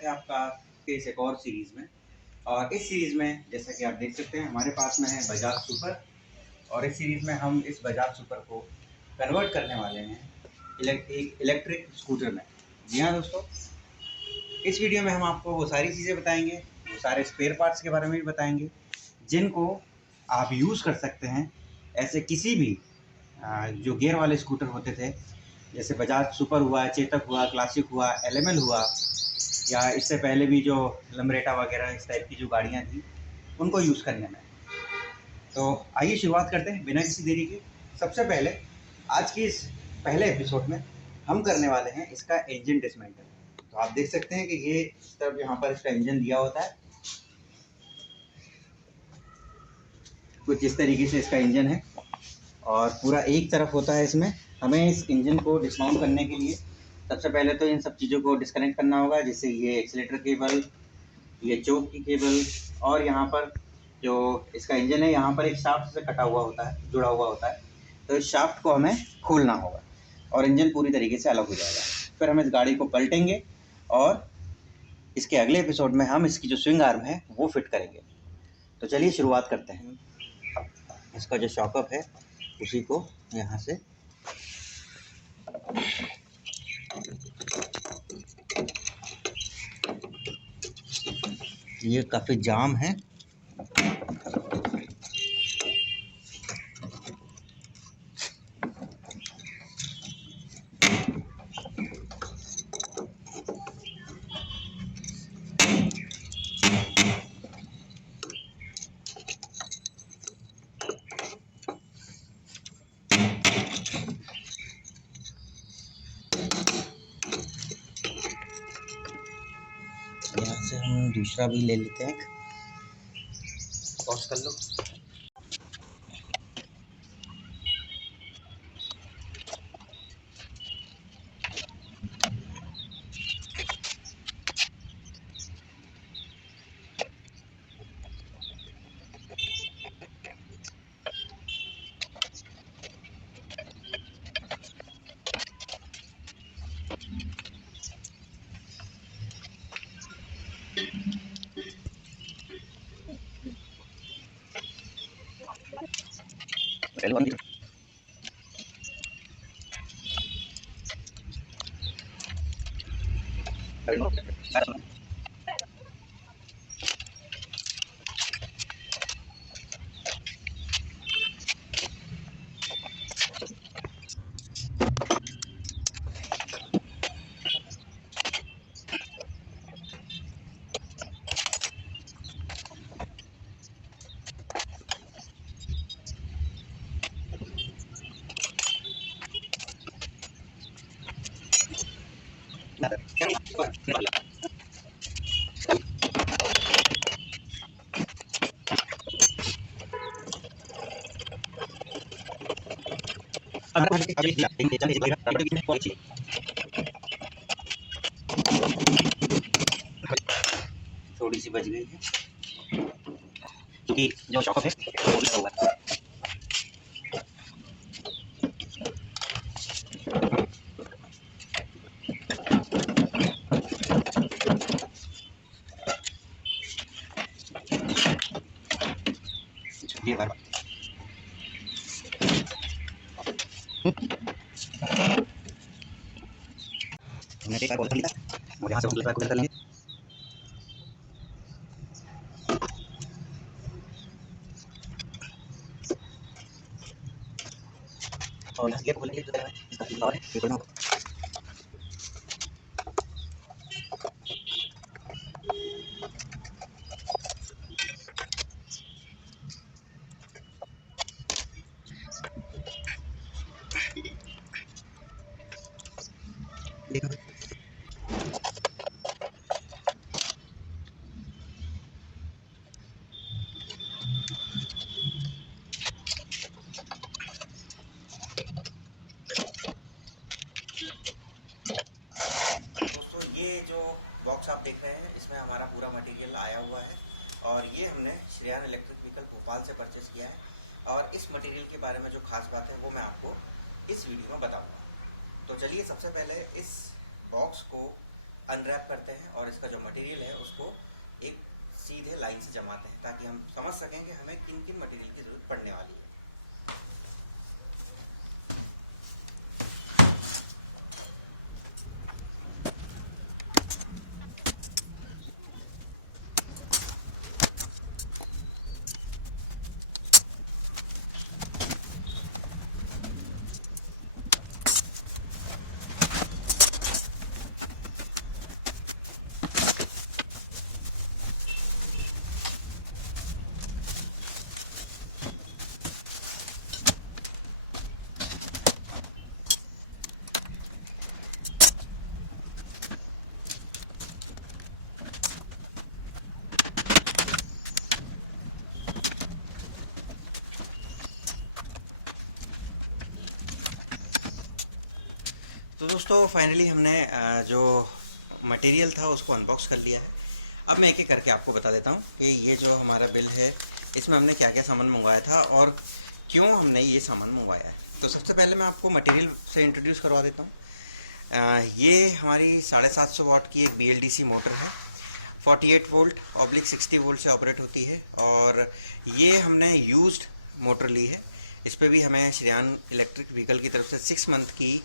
स्वागत है आपका इस एक और सीरीज़ में। और इस सीरीज़ में जैसा कि आप देख सकते हैं हमारे पास में है बजाज सुपर। और इस सीरीज़ में हम इस बजाज सुपर को कन्वर्ट करने वाले हैं इलेक्ट्रिक स्कूटर में। जी हाँ दोस्तों, इस वीडियो में हम आपको वो सारी चीज़ें बताएंगे, वो सारे स्पेयर पार्ट्स के बारे में भी बताएंगे जिनको आप यूज़ कर सकते हैं ऐसे किसी भी जो गियर वाले स्कूटर होते थे, जैसे बजाज सुपर हुआ, चेतक हुआ, क्लासिक हुआ, एलएमएल हुआ, या इससे पहले भी जो लम्ब्रेटा वगैरह इस टाइप की जो गाड़ियाँ थी उनको यूज़ करने में। तो आइए शुरुआत करते हैं बिना किसी देरी के। सबसे पहले आज की इस पहले एपिसोड में हम करने वाले हैं इसका इंजन डिसमेंटल। तो आप देख सकते हैं कि ये इस तरफ यहाँ पर इसका इंजन दिया होता है, कुछ इस तरीके से इसका इंजन है और पूरा एक तरफ होता है। इसमें हमें इस इंजन को डिस्माउंट करने के लिए सबसे पहले तो इन सब चीज़ों को डिस्कनेक्ट करना होगा, जैसे ये एक्सीलेटर केबल, ये चोक की केबल, और यहाँ पर जो इसका इंजन है यहाँ पर एक शाफ्ट से कटा हुआ होता है, जुड़ा हुआ होता है। तो इस शाफ्ट को हमें खोलना होगा और इंजन पूरी तरीके से अलग हो जाएगा। फिर हम इस गाड़ी को पलटेंगे और इसके अगले एपिसोड में हम इसकी जो स्विंग आर्म है वो फिट करेंगे। तो चलिए शुरुआत करते हैं। इसका जो शॉकअप है उसी को यहाँ से ये काफ़ी जाम है, यहाँ से हम दूसरा भी ले लेते हैं। पॉज कर लो। थोड़ी सी बच गई है क्योंकि जो शॉकअप है वो भी हुआ है। ये बार हमने एक बार बोल दिया और यहाँ से हम दूसरा कर लेंगे। और यहाँ से बोलेंगे जो है इसका और है ये करना होगा। देखो दोस्तों, ये जो बॉक्स आप देख रहे हैं इसमें हमारा पूरा मटेरियल आया हुआ है और ये हमने श्रेयान इलेक्ट्रिक व्हीकल भोपाल से परचेस किया है। और इस मटेरियल के बारे में जो खास बात है वो मैं आपको इस वीडियो में बताऊंगा। तो चलिए सबसे पहले इस बॉक्स को अनरैप करते हैं और इसका जो मटेरियल है उसको एक सीधे लाइन से जमाते हैं, ताकि हम समझ सकें कि हमें किन किन मटेरियल की ज़रूरत पड़ने वाली है। तो दोस्तों फाइनली हमने जो मटेरियल था उसको अनबॉक्स कर लिया है। अब मैं एक एक करके आपको बता देता हूँ कि ये जो हमारा बिल है इसमें हमने क्या क्या सामान मंगवाया था और क्यों हमने ये सामान मंगवाया है। तो सबसे पहले मैं आपको मटेरियल से इंट्रोड्यूस करवा देता हूँ। ये हमारी 750 वाट की एक BLDC मोटर है, 48 वोल्ट ऑब्लिक 60 वोल्ट से ऑपरेट होती है। और ये हमने यूज्ड मोटर ली है। इस पर भी हमें श्रेयान इलेक्ट्रिक व्हीकल की तरफ से 6 मंथ की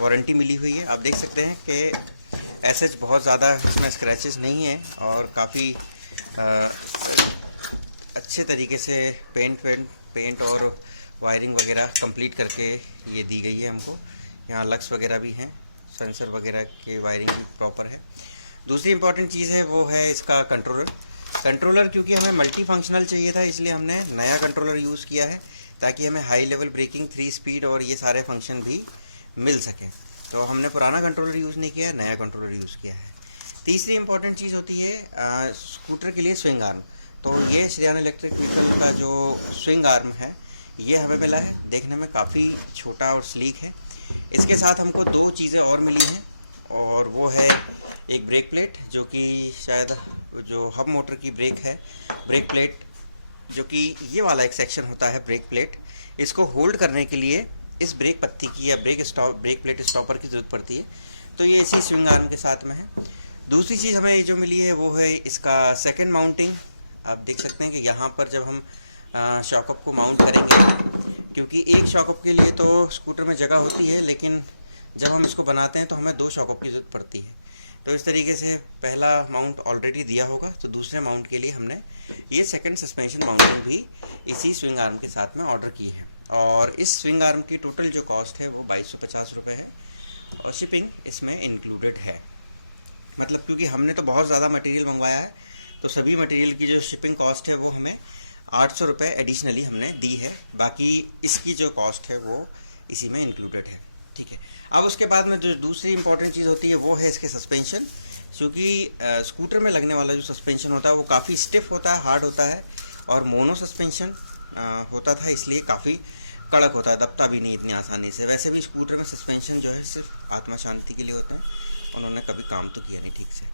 वारंटी मिली हुई है। आप देख सकते हैं कि ऐसे बहुत ज़्यादा इसमें स्क्रैचेस नहीं है और काफ़ी अच्छे तरीके से पेंट और वायरिंग वगैरह कंप्लीट करके ये दी गई है हमको। यहाँ लक्स वगैरह भी हैं, सेंसर वगैरह के वायरिंग भी प्रॉपर है। दूसरी इंपॉर्टेंट चीज़ है वो है इसका कंट्रोलर। क्योंकि हमें मल्टी फंक्शनल चाहिए था, इसलिए हमने नया कंट्रोलर यूज़ किया है ताकि हमें हाई लेवल ब्रेकिंग, 3 स्पीड और ये सारे फंक्शन भी मिल सके। तो हमने पुराना कंट्रोलर यूज़ नहीं किया, नया कंट्रोलर यूज़ किया है। तीसरी इंपॉर्टेंट चीज़ होती है स्कूटर के लिए स्विंग आर्म। तो ये श्रेयान इलेक्ट्रिक व्हीकल का जो स्विंग आर्म है ये हमें मिला है। देखने में काफ़ी छोटा और स्लीक है। इसके साथ हमको 2 चीज़ें और मिली हैं और वो है एक ब्रेक प्लेट, जो कि शायद जो हब मोटर की ब्रेक है, ब्रेक प्लेट जो कि ये वाला एक सेक्शन होता है ब्रेक प्लेट, इसको होल्ड करने के लिए इस ब्रेक पत्ती की या ब्रेक प्लेट स्टॉपर की ज़रूरत पड़ती है। तो ये इसी स्विंग आर्म के साथ में है। दूसरी चीज़ हमें ये जो मिली है वो है इसका सेकंड माउंटिंग। आप देख सकते हैं कि यहाँ पर जब हम शॉकअप को माउंट करेंगे, क्योंकि एक शॉकअप के लिए तो स्कूटर में जगह होती है, लेकिन जब हम इसको बनाते हैं तो हमें 2 शॉकअप की ज़रूरत पड़ती है। तो इस तरीके से पहला माउंट ऑलरेडी दिया होगा, तो दूसरे माउंट के लिए हमने ये सेकंड सस्पेंशन माउंटिंग भी इसी स्विंग आर्म के साथ में ऑर्डर की है। और इस स्विंग आर्म की टोटल जो कॉस्ट है वो 2250 रुपये है और शिपिंग इसमें इंक्लूडेड है। मतलब क्योंकि हमने तो बहुत ज़्यादा मटेरियल मंगवाया है, तो सभी मटेरियल की जो शिपिंग कॉस्ट है वो हमें 800 रुपये एडिशनली हमने दी है। बाकी इसकी जो कॉस्ट है वो इसी में इंक्लूडेड है। ठीक है। अब उसके बाद में जो दूसरी इंपॉर्टेंट चीज़ होती है वो है इसके सस्पेंशन। क्योंकि स्कूटर में लगने वाला जो सस्पेंशन होता है वो काफ़ी स्टिफ होता है, हार्ड होता है, और मोनो सस्पेंशन होता था, इसलिए काफ़ी कड़क होता है, दबता भी नहीं इतनी आसानी से। वैसे भी स्कूटर में सस्पेंशन जो है सिर्फ आत्मा शांति के लिए होते हैं, उन्होंने कभी काम तो किया नहीं ठीक से।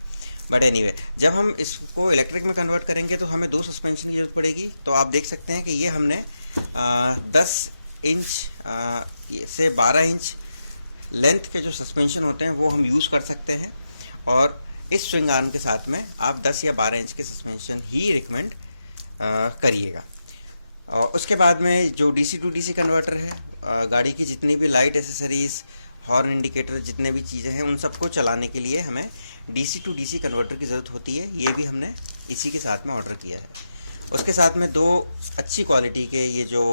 बट एनीवे, जब हम इसको इलेक्ट्रिक में कन्वर्ट करेंगे तो हमें 2 सस्पेंशन की जरूरत पड़ेगी। तो आप देख सकते हैं कि ये हमने 10 इंच से 12 इंच लेंथ के जो सस्पेंशन होते हैं वो हम यूज़ कर सकते हैं, और इस स्विंग आर्म के साथ में आप 10 या 12 इंच के सस्पेंशन ही रिकमेंड करिएगा। और उसके बाद में जो DC to DC कन्वर्टर है, गाड़ी की जितनी भी लाइट एसेसरीज, हॉर्न इंडिकेटर, जितने भी चीज़ें हैं उन सबको चलाने के लिए हमें DC to DC कन्वर्टर की ज़रूरत होती है। ये भी हमने इसी के साथ में ऑर्डर किया है। उसके साथ में 2 अच्छी क्वालिटी के ये जो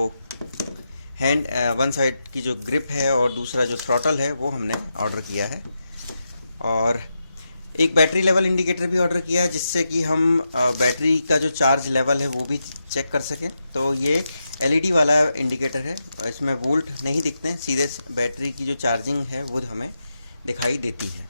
हैंड वन साइड की जो ग्रिप है और दूसरा जो थ्रॉटल है वो हमने ऑर्डर किया है। और एक बैटरी लेवल इंडिकेटर भी ऑर्डर किया है, जिससे कि हम बैटरी का जो चार्ज लेवल है वो भी चेक कर सकें। तो ये LED वाला इंडिकेटर है, इसमें वोल्ट नहीं दिखते हैं, सीधे बैटरी की जो चार्जिंग है वो हमें दिखाई देती है।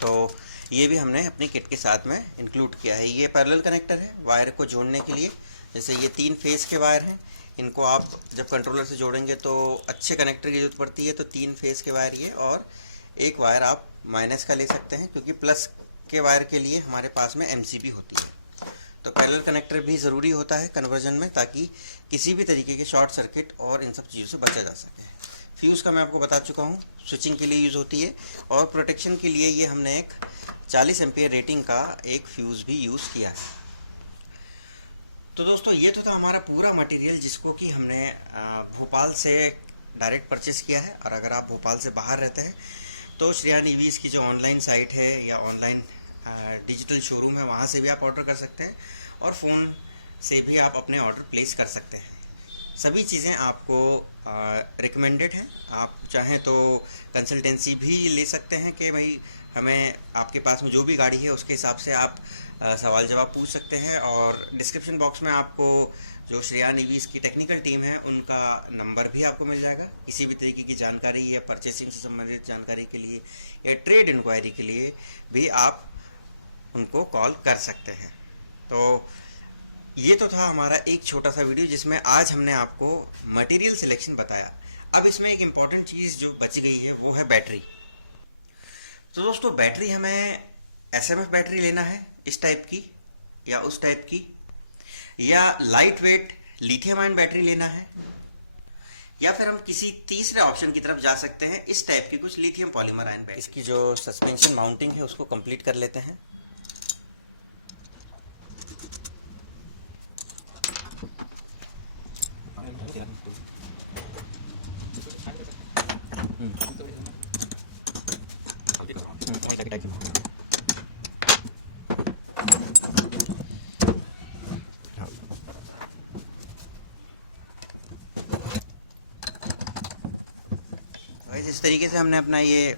तो ये भी हमने अपनी किट के साथ में इंक्लूड किया है। ये पैरेलल कनेक्टर है वायर को जोड़ने के लिए। जैसे ये 3 फेस के वायर हैं, इनको आप जब कंट्रोलर से जोड़ेंगे तो अच्छे कनेक्टर की जरूरत पड़ती है। तो 3 फेस के वायर ये, और एक वायर आप माइनस का ले सकते हैं, क्योंकि प्लस के वायर के लिए हमारे पास में MCB होती है। तो पैरेलल कनेक्टर भी ज़रूरी होता है कन्वर्जन में, ताकि किसी भी तरीके के शॉर्ट सर्किट और इन सब चीज़ों से बचा जा सके। फ्यूज़ का मैं आपको बता चुका हूँ, स्विचिंग के लिए यूज़ होती है, और प्रोटेक्शन के लिए ये हमने एक 40 एम्पियर रेटिंग का एक फ्यूज़ भी यूज़ किया है। तो दोस्तों ये तो था हमारा पूरा मटेरियल जिसको कि हमने भोपाल से डायरेक्ट परचेस किया है। और अगर आप भोपाल से बाहर रहते हैं तो श्रेयान ईवीज़ की जो ऑनलाइन साइट है या ऑनलाइन डिजिटल शोरूम है वहाँ से भी आप ऑर्डर कर सकते हैं, और फ़ोन से भी आप अपने ऑर्डर प्लेस कर सकते हैं। सभी चीज़ें आपको रिकमेंडेड हैं। आप चाहें तो कंसल्टेंसी भी ले सकते हैं कि भाई हमें आपके पास में जो भी गाड़ी है उसके हिसाब से आप सवाल जवाब पूछ सकते हैं। और डिस्क्रिप्शन बॉक्स में आपको जो श्रेयान ईवीज़ की टेक्निकल टीम है उनका नंबर भी आपको मिल जाएगा। किसी भी तरीके की जानकारी या परचेसिंग से संबंधित जानकारी के लिए या ट्रेड इंक्वायरी के लिए भी आप उनको कॉल कर सकते हैं। तो ये तो था हमारा एक छोटा सा वीडियो जिसमें आज हमने आपको मटेरियल सिलेक्शन बताया। अब इसमें एक इम्पॉर्टेंट चीज़ जो बच गई है वो है बैटरी। तो दोस्तों बैटरी हमें एसएमएफ बैटरी लेना है इस टाइप की या उस टाइप की, या light weight lithium ion battery लेना है, या फिर हम किसी तीसरे ऑप्शन की तरफ जा सकते हैं, इस टाइप की कुछ लिथियम पॉलीमर आयन बैटरी। इसकी जो सस्पेंशन माउंटिंग है उसको कंप्लीट कर लेते हैं। इस तरीके से हमने अपना ये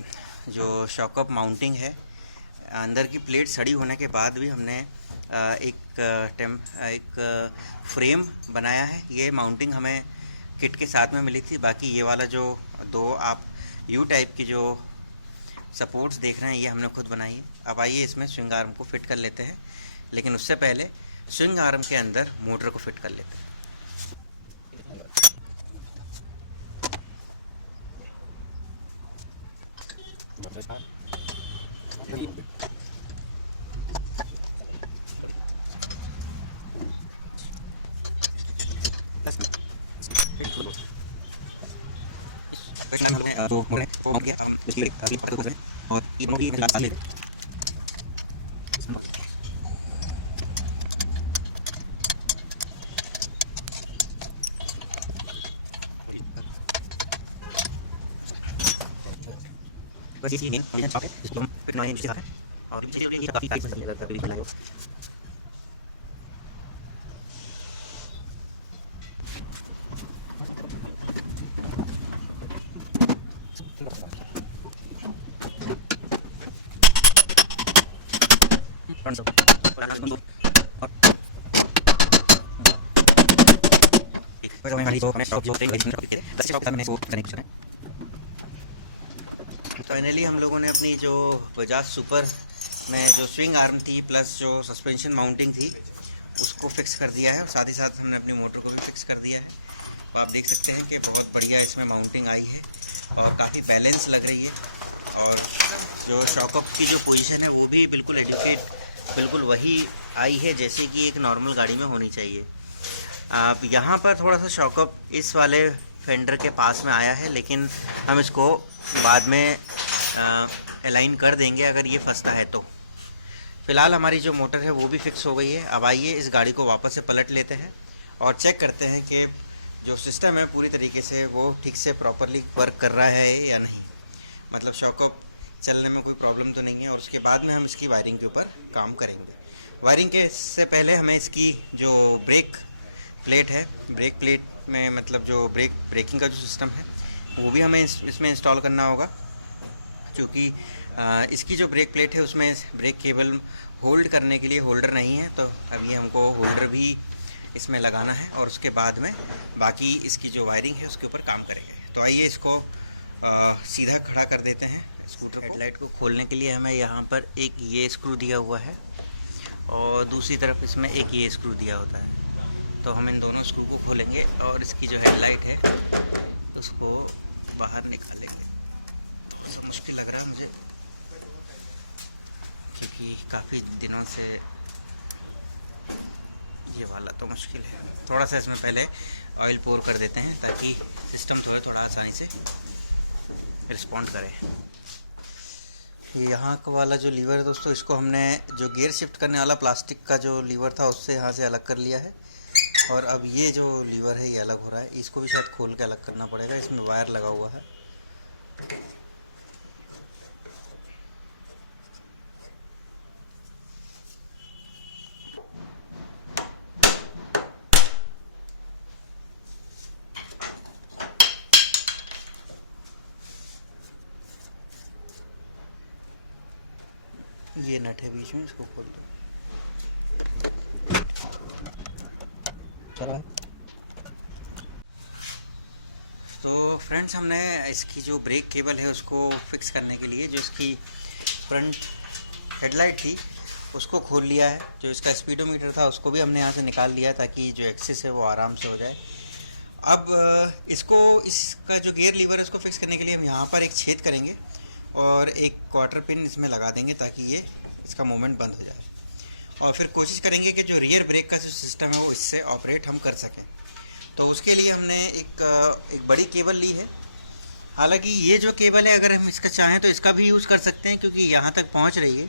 जो शॉकअप माउंटिंग है, अंदर की प्लेट सड़ी होने के बाद भी हमने एक फ्रेम बनाया है। ये माउंटिंग हमें किट के साथ में मिली थी। बाकी ये वाला जो दो आप यू टाइप की जो सपोर्ट्स देख रहे हैं ये हमने खुद बनाई है। अब आइए इसमें स्विंग आर्म को फिट कर लेते हैं, लेकिन उससे पहले स्विंग आर्म के अंदर मोटर को फिट कर लेते हैं। जो मोड़ है वो माउंट किया, हम इसकी क्लिप पर खोल रहे हैं और ये माउंट की मैं डाल लेते हैं। बस ये मेन फंक्शन शॉप है जिसको हम फिट करवाएंगे नीचे साथ है, और ये काफ़ी टाइट बन जाता है कभी बनाए हो। फाइनली हम लोगों ने अपनी जो बजाज सुपर में जो स्विंग आर्म थी प्लस जो सस्पेंशन माउंटिंग थी उसको फिक्स कर दिया है, और साथ ही साथ हमने अपनी मोटर को भी फिक्स कर दिया है। तो आप देख सकते हैं कि बहुत बढ़िया इसमें माउंटिंग आई है और काफ़ी बैलेंस लग रही है, और जो शॉकअप की जो पोजीशन है वो भी बिल्कुल एडिक्वेट, बिल्कुल वही आई है जैसे कि एक नॉर्मल गाड़ी में होनी चाहिए। आप यहाँ पर थोड़ा सा शॉकअप इस वाले फेंडर के पास में आया है, लेकिन हम इसको बाद में अलाइन कर देंगे अगर ये फंसता है तो। फ़िलहाल हमारी जो मोटर है वो भी फिक्स हो गई है। अब आइए इस गाड़ी को वापस से पलट लेते हैं और चेक करते हैं कि जो सिस्टम है पूरी तरीके से वो ठीक से प्रॉपरली वर्क कर रहा है या नहीं, मतलब शॉकअप चलने में कोई प्रॉब्लम तो नहीं है। और उसके बाद में हम इसकी वायरिंग के ऊपर काम करेंगे। वायरिंग के से पहले हमें इसकी जो ब्रेक प्लेट है, ब्रेक प्लेट में मतलब जो ब्रेकिंग का जो सिस्टम है वो भी हमें इसमें इंस्टॉल करना होगा, क्योंकि इसकी जो ब्रेक प्लेट है उसमें ब्रेक केबल होल्ड करने के लिए होल्डर नहीं है, तो अभी हमको होल्डर भी इसमें लगाना है और उसके बाद में बाकी इसकी जो वायरिंग है उसके ऊपर काम करेंगे। तो आइए इसको सीधा खड़ा कर देते हैं स्कूटर। हेडलाइट को खोलने के लिए हमें यहाँ पर एक ये स्क्रू दिया हुआ है और दूसरी तरफ इसमें एक ये स्क्रू दिया होता है। तो हम इन दोनों स्क्रू को खोलेंगे और इसकी जो हेडलाइट है उसको बाहर निकालेंगे। तो मुश्किल लग रहा है मुझे क्योंकि काफ़ी दिनों से ये वाला तो मुश्किल है। थोड़ा सा इसमें पहले ऑयल पोर कर देते हैं ताकि सिस्टम थोड़ा आसानी से रिस्पॉन्ड करे। ये यहाँ का वाला जो लीवर है दोस्तों, इसको हमने जो गियर शिफ्ट करने वाला प्लास्टिक का जो लीवर था उससे यहाँ से अलग कर लिया है। और अब ये जो लीवर है ये अलग हो रहा है, इसको भी शायद खोल के अलग करना पड़ेगा, इसमें वायर लगा हुआ है। ये नट है बीच में, इसको खोल दो। चला है। तो फ्रेंड्स, हमने इसकी जो ब्रेक केबल है उसको फिक्स करने के लिए जो इसकी फ्रंट हेडलाइट थी उसको खोल लिया है। जो इसका स्पीडोमीटर था उसको भी हमने यहाँ से निकाल लिया ताकि जो एक्सिस है वो आराम से हो जाए। अब इसका जो गियर लीवर है उसको फिक्स करने के लिए हम यहाँ पर एक छेद करेंगे और एक क्वार्टर पिन इसमें लगा देंगे ताकि ये इसका मूवमेंट बंद हो जाए। और फिर कोशिश करेंगे कि जो रियर ब्रेक का जो सिस्टम है वो इससे ऑपरेट हम कर सकें। तो उसके लिए हमने एक बड़ी केबल ली है। हालांकि ये जो केबल है अगर हम इसका चाहें तो इसका भी यूज़ कर सकते हैं क्योंकि यहाँ तक पहुँच रही है।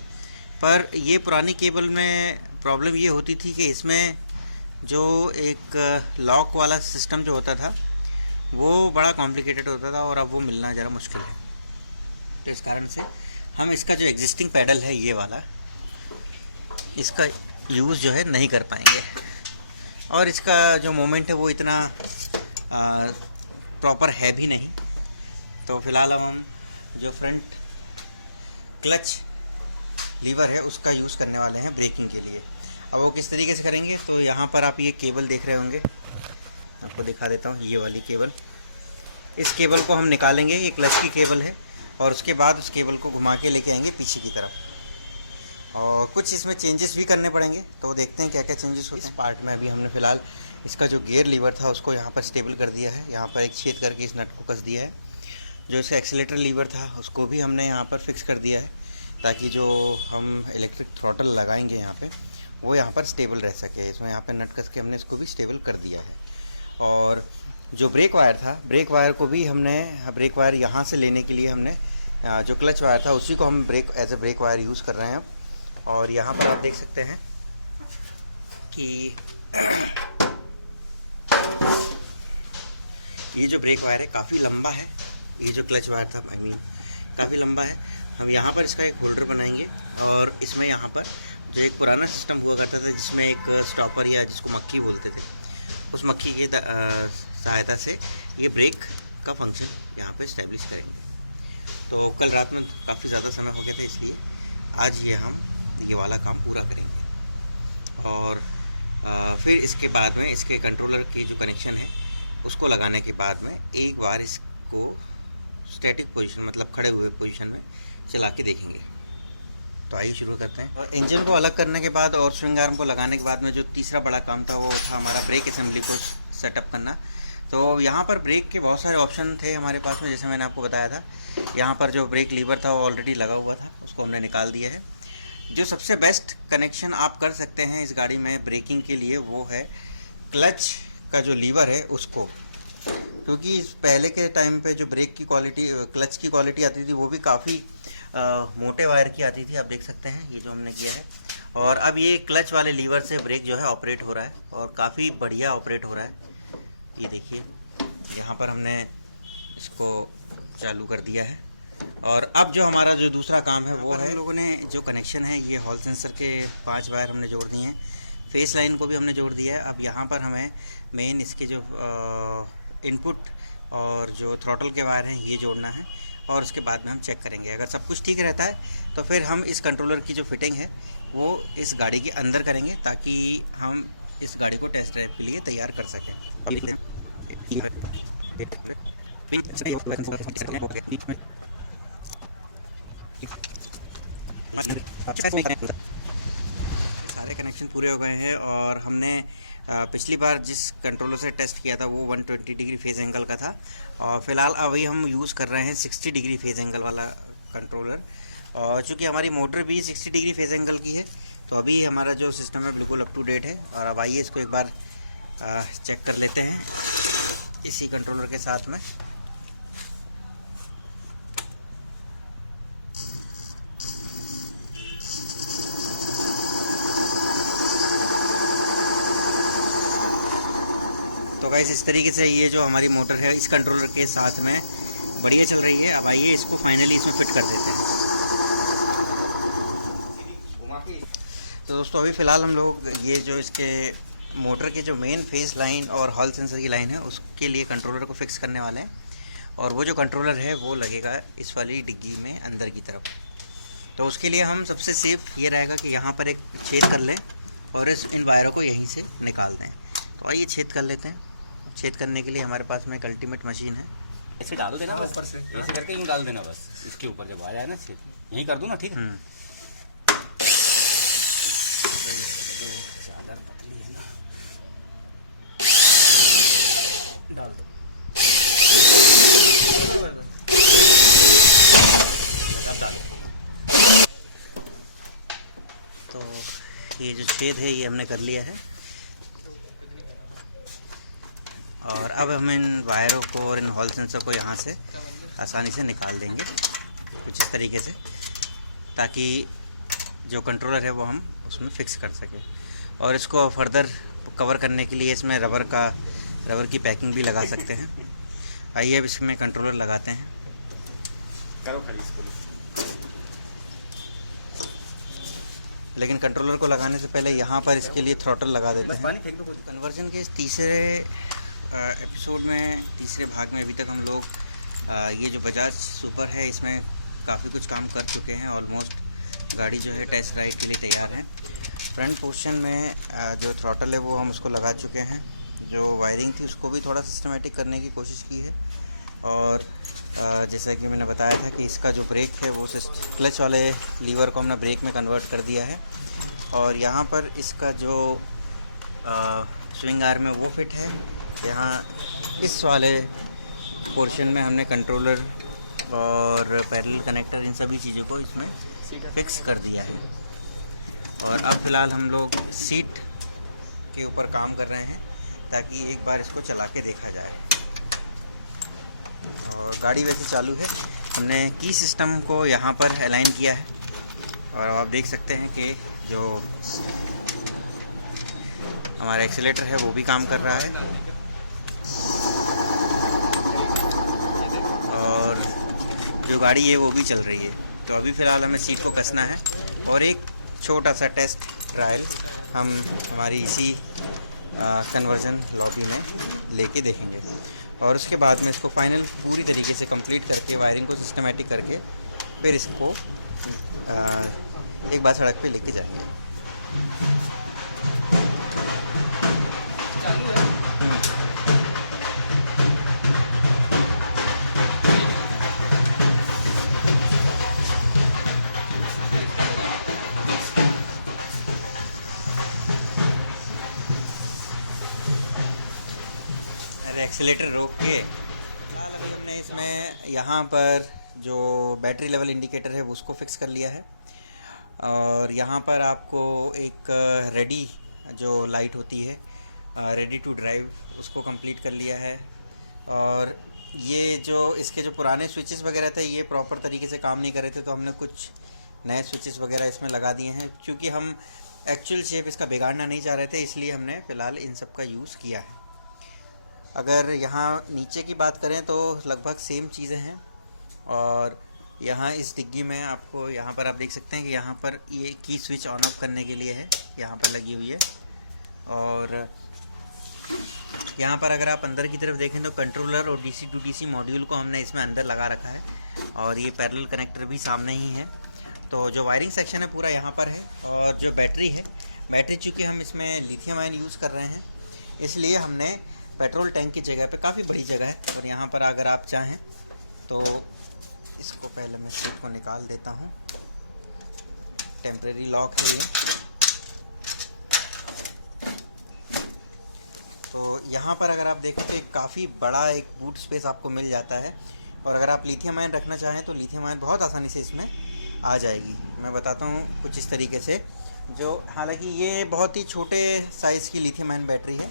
पर ये पुरानी केबल में प्रॉब्लम ये होती थी कि इसमें जो एक लॉक वाला सिस्टम जो होता था वो बड़ा कॉम्प्लिकेटेड होता था और अब वो मिलना ज़रा मुश्किल है। तो इस कारण से हम इसका जो एग्जिस्टिंग पैडल है ये वाला, इसका यूज़ जो है नहीं कर पाएंगे। और इसका जो मोमेंट है वो इतना प्रॉपर है भी नहीं। तो फिलहाल हम जो फ्रंट क्लच लीवर है उसका यूज़ करने वाले हैं ब्रेकिंग के लिए। अब वो किस तरीके से करेंगे, तो यहाँ पर आप ये केबल देख रहे होंगे, आपको दिखा देता हूँ। ये वाली केबल, इस केबल को हम निकालेंगे, ये क्लच की केबल है। और उसके बाद उस केबल को घुमा के लेके आएंगे पीछे की तरफ। और कुछ इसमें चेंजेस भी करने पड़ेंगे, तो वो देखते हैं क्या क्या चेंजेस होते हैं। इस पार्ट में अभी हमने फ़िलहाल इसका जो गियर लीवर था उसको यहाँ पर स्टेबल कर दिया है। यहाँ पर एक छेद करके इस नट को कस दिया है। जो इसका एक्सीलेटर लीवर था उसको भी हमने यहाँ पर फिक्स कर दिया है ताकि जो हम इलेक्ट्रिक थ्रॉटल लगाएंगे यहाँ पे वो यहाँ पर स्टेबल रह सके। इसमें यहाँ पर नट कस के हमने इसको भी स्टेबल कर दिया है। और जो ब्रेक वायर था, ब्रेक वायर को भी हमने, ब्रेक वायर यहाँ से लेने के लिए हमने जो क्लच वायर था उसी को हम as a brake wire use कर रहे हैं। और यहाँ पर आप देख सकते हैं कि ये जो ब्रेक वायर है काफ़ी लंबा है। ये जो क्लच वायर था काफ़ी लंबा है। हम यहाँ पर इसका एक होल्डर बनाएंगे और इसमें यहाँ पर जो एक पुराना सिस्टम हुआ करता था जिसमें एक स्टॉपर या जिसको मक्खी बोलते थे, उस मक्खी की सहायता से ये ब्रेक का फंक्शन यहाँ पर इस्टेब्लिश करेंगे। तो कल रात में काफ़ी ज़्यादा समय हो गया था, इसलिए आज ये वाला काम पूरा करेंगे। और फिर इसके बाद में इसके कंट्रोलर की जो कनेक्शन है उसको लगाने के बाद में एक बार इसको स्टैटिक पोजीशन, मतलब खड़े हुए पोजीशन में चला के देखेंगे। तो आइए शुरू करते हैं। और इंजन को अलग करने के बाद और स्विंग आर्म को लगाने के बाद में जो तीसरा बड़ा काम था वो था हमारा ब्रेक असेंबली को सेटअप करना। तो यहाँ पर ब्रेक के बहुत सारे ऑप्शन थे हमारे पास में, जैसे मैंने आपको बताया था। यहाँ पर जो ब्रेक लीवर था वो ऑलरेडी लगा हुआ था, उसको हमने निकाल दिया है। जो सबसे बेस्ट कनेक्शन आप कर सकते हैं इस गाड़ी में ब्रेकिंग के लिए वो है क्लच का जो लीवर है उसको, क्योंकि पहले के टाइम पे जो ब्रेक की क्वालिटी, क्लच की क्वालिटी आती थी वो भी काफ़ी मोटे वायर की आती थी। आप देख सकते हैं ये जो हमने किया है। और अब ये क्लच वाले लीवर से ब्रेक जो है ऑपरेट हो रहा है और काफ़ी बढ़िया ऑपरेट हो रहा है। ये देखिए यहाँ पर हमने इसको चालू कर दिया है। और अब जो हमारा जो दूसरा काम है वो है, हम लोगों ने जो कनेक्शन है ये हॉल सेंसर के 5 वायर हमने जोड़ दिए हैं। फेस लाइन को भी हमने जोड़ दिया है। अब यहाँ पर हमें मेन इसके जो इनपुट और जो थ्रॉटल के वायर हैं ये जोड़ना है। और उसके बाद में हम चेक करेंगे, अगर सब कुछ ठीक रहता है तो फिर हम इस कंट्रोलर की जो फिटिंग है वो इस गाड़ी के अंदर करेंगे ताकि हम इस गाड़ी को टेस्ट ड्राइव के लिए तैयार कर सकें। सारे कनेक्शन पूरे हो गए हैं और हमने पिछली बार जिस कंट्रोलर से टेस्ट किया था वो 120 डिग्री फेज एंगल का था। और फिलहाल अभी हम यूज़ कर रहे हैं 60 डिग्री फेज एंगल वाला कंट्रोलर। और चूँकि हमारी मोटर भी 60 डिग्री फेज एंगल की है तो अभी हमारा जो सिस्टम है बिल्कुल अप टू डेट है। और अब आइए इसको एक बार चेक कर लेते हैं इसी कंट्रोलर के साथ में। गाइस इस तरीके से ये जो हमारी मोटर है इस कंट्रोलर के साथ में बढ़िया चल रही है। अब आइए इसको फाइनली इसमें फिट कर देते हैं। तो दोस्तों अभी फ़िलहाल हम लोग ये जो इसके मोटर के जो मेन फेस लाइन और हॉल सेंसर की लाइन है उसके लिए कंट्रोलर को फिक्स करने वाले हैं। और वो जो कंट्रोलर है वो लगेगा इस वाली डिग्गी में अंदर की तरफ। तो उसके लिए हम सबसे सेफ ये रहेगा कि यहाँ पर एक छेद कर लें और इन वायरों को यहीं से निकाल दें। तो आइए छेद कर लेते हैं। छेद करने के लिए हमारे पास में एक अल्टीमेट मशीन है। ऐसे डाल देना बस, ऐसे करके यूँ डाल देना बस, इसके ऊपर जब आ जाए ना छेद यहीं कर दूँ ना, ठीक है। तो ये जो छेद है ये हमने कर लिया है और अब हम इन वायरों को और इन हॉल सेंसर को यहाँ से आसानी से निकाल देंगे कुछ इस तरीके से, ताकि जो कंट्रोलर है वो हम उसमें फिक्स कर सकें। और इसको फर्दर कवर करने के लिए इसमें रबर की पैकिंग भी लगा सकते हैं। आइए अब इसमें कंट्रोलर लगाते हैं। करो खाली इसको। लेकिन कंट्रोलर को लगाने से पहले यहाँ पर इसके लिए थ्रॉटल लगा देते हैं। कन्वर्जन के इस तीसरे एपिसोड में, तीसरे भाग में अभी तक हम लोग ये जो बजाज सुपर है इसमें काफ़ी कुछ काम कर चुके हैं। ऑलमोस्ट गाड़ी जो है टेस्ट राइड के लिए तैयार है। फ्रंट पोर्शन में जो थ्रॉटल है वो हम उसको लगा चुके हैं। जो वायरिंग थी उसको भी थोड़ा सिस्टमेटिक करने की कोशिश की है। और जैसा कि मैंने बताया था कि इसका जो ब्रेक है वो क्लच वाले लीवर को हमने ब्रेक में कन्वर्ट कर दिया है। और यहाँ पर इसका जो स्विंग आर्म है वो फिट है। यहाँ इस वाले पोर्शन में हमने कंट्रोलर और पैरेलल कनेक्टर इन सभी चीज़ों को इसमें फिक्स कर दिया है। और अब फ़िलहाल हम लोग सीट के ऊपर काम कर रहे हैं ताकि एक बार इसको चला के देखा जाए। और गाड़ी वैसे चालू है। हमने की सिस्टम को यहाँ पर अलाइन किया है और आप देख सकते हैं कि जो हमारा एक्सीलेटर है वो भी काम कर रहा है और जो गाड़ी है वो भी चल रही है। तो अभी फ़िलहाल हमें सीट को कसना है और एक छोटा सा टेस्ट ट्रायल हम हमारी इसी कन्वर्जन लॉबी में लेके देखेंगे। और उसके बाद में इसको फाइनल पूरी तरीके से कंप्लीट करके वायरिंग को सिस्टमेटिक करके फिर इसको एक बार सड़क पे लेके जाएंगे। एक्सीलेटर रोक के हमने इसमें यहाँ पर जो बैटरी लेवल इंडिकेटर है वो उसको फिक्स कर लिया है। और यहाँ पर आपको एक रेडी जो लाइट होती है, रेडी टू ड्राइव, उसको कंप्लीट कर लिया है। और ये जो इसके जो पुराने स्विचेस वगैरह थे ये प्रॉपर तरीके से काम नहीं कर रहे थे, तो हमने कुछ नए स्विचेस वगैरह इसमें लगा दिए हैं। क्योंकि हम एक्चुअल शेप इसका बिगाड़ना नहीं चाह रहे थे, इसलिए हमने फ़िलहाल इन सब का यूज़ किया है। अगर यहाँ नीचे की बात करें तो लगभग सेम चीज़ें हैं। और यहाँ इस डिग्गी में आपको यहाँ पर आप देख सकते हैं कि यहाँ पर ये की स्विच ऑन ऑफ करने के लिए है, यहाँ पर लगी हुई है। और यहाँ पर अगर आप अंदर की तरफ देखें तो कंट्रोलर और डीसी टू डीसी मॉड्यूल को हमने इसमें अंदर लगा रखा है और ये पैरेलल कनेक्टर भी सामने ही है। तो जो वायरिंग सेक्शन है पूरा यहाँ पर है। और जो बैटरी है, बैटरी चूँकि हम इसमें लिथियम आयन यूज़ कर रहे हैं इसलिए हमने पेट्रोल टैंक की जगह पे, काफ़ी बड़ी जगह है और यहाँ पर अगर आप चाहें तो इसको पहले मैं सीट को निकाल देता हूँ। टेम्परेरी लॉक है ये। तो यहाँ पर अगर आप देखें तो एक काफ़ी बड़ा एक बूट स्पेस आपको मिल जाता है। और अगर आप लिथियम आयन रखना चाहें तो लिथियम आयन बहुत आसानी से इसमें आ जाएगी। मैं बताता हूँ कुछ इस तरीके से, जो हालांकि ये बहुत ही छोटे साइज़ की लिथियम आयन बैटरी है।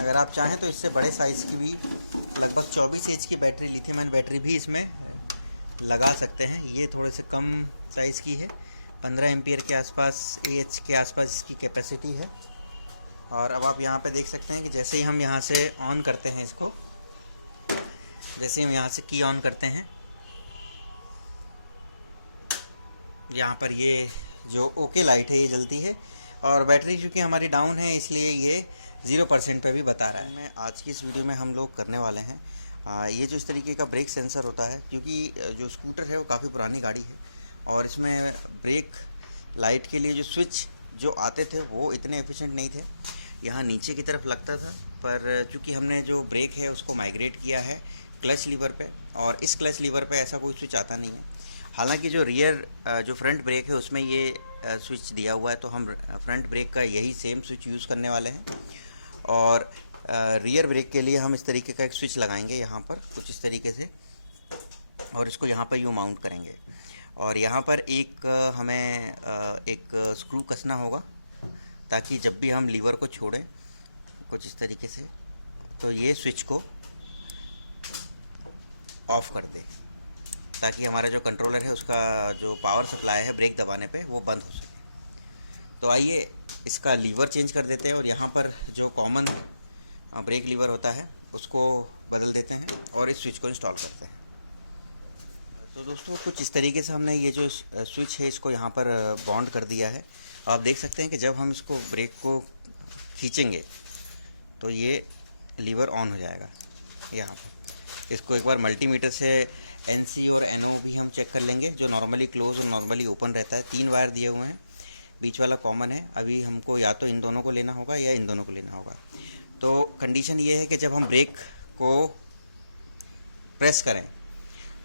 अगर आप चाहें तो इससे बड़े साइज़ की भी लगभग 24 एच की बैटरी, लिथियम आयन बैटरी भी इसमें लगा सकते हैं। ये थोड़े से कम साइज़ की है, 15 एम्पियर के आसपास, एएच के आसपास इसकी कैपेसिटी है। और अब आप यहाँ पे देख सकते हैं कि जैसे ही हम यहाँ से ऑन करते हैं इसको, जैसे हम यहाँ से की ऑन करते हैं, यहाँ पर ये जो ओके लाइट है ये जलती है और बैटरी चूँकि हमारी डाउन है इसलिए ये 0% पे भी बता रहा है। मैं आज की इस वीडियो में हम लोग करने वाले हैं ये जो इस तरीके का ब्रेक सेंसर होता है, क्योंकि जो स्कूटर है वो काफ़ी पुरानी गाड़ी है और इसमें ब्रेक लाइट के लिए जो स्विच जो आते थे वो इतने एफिशिएंट नहीं थे, यहाँ नीचे की तरफ लगता था। पर चूँकि हमने जो ब्रेक है उसको माइग्रेट किया है क्लच लीवर पे, और इस क्लच लीवर पे ऐसा कोई स्विच आता नहीं है। हालांकि जो रियर जो फ्रंट ब्रेक है उसमें ये स्विच दिया हुआ है, तो हम फ्रंट ब्रेक का यही सेम स्विच यूज़ करने वाले हैं। और रियर ब्रेक के लिए हम इस तरीके का एक स्विच लगाएंगे यहाँ पर कुछ इस तरीके से, और इसको यहाँ पर यूँ माउंट करेंगे। और यहाँ पर एक हमें एक स्क्रू कसना होगा ताकि जब भी हम लीवर को छोड़ें कुछ इस तरीके से तो ये स्विच को ऑफ कर दे, ताकि हमारा जो कंट्रोलर है उसका जो पावर सप्लाई है ब्रेक दबाने पे वो बंद हो सके। तो आइए इसका लीवर चेंज कर देते हैं और यहाँ पर जो कॉमन ब्रेक लीवर होता है उसको बदल देते हैं और इस स्विच को इंस्टॉल करते हैं। तो दोस्तों कुछ इस तरीके से हमने ये जो स्विच है इसको यहाँ पर बॉन्ड कर दिया है। आप देख सकते हैं कि जब हम इसको ब्रेक को खींचेंगे तो ये लीवर ऑन हो जाएगा। यहाँ पर इसको एक बार मल्टीमीटर से NC और NO भी हम चेक कर लेंगे, जो नॉर्मली क्लोज और नॉर्मली ओपन रहता है। 3 वायर दिए हुए हैं, बीच वाला कॉमन है। अभी हमको या तो इन दोनों को लेना होगा या इन दोनों को लेना होगा। तो कंडीशन ये है कि जब हम ब्रेक को प्रेस करें